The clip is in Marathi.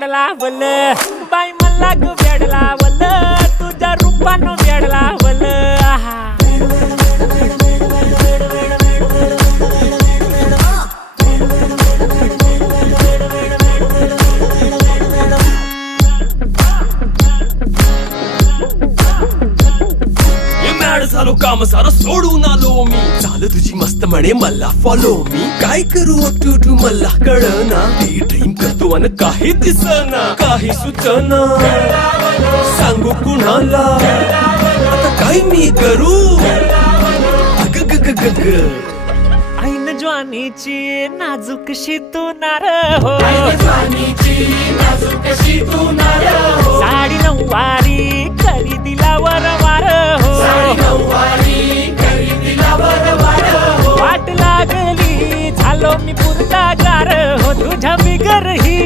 वेडला वल बाई मला ग वेडला वल तुझ्या रूपानं वेडला वल झालो काम सारं सोडून आलो मी चाल तुझी मस्त म्हणे मला फॉलो मी काय करू टू मला कळना ती ड्रीम करतो अन काही दिसना काही सुचना सांगू कुणाला आता काय मी करू अग ग ग ग ग ऐन ज्वानीची नाजूकशी तू नार हो साडी नऊवारी करी दिला वरवार हो वाट लागली झालो मी पुरता गार हो तुझ्या बिगर ही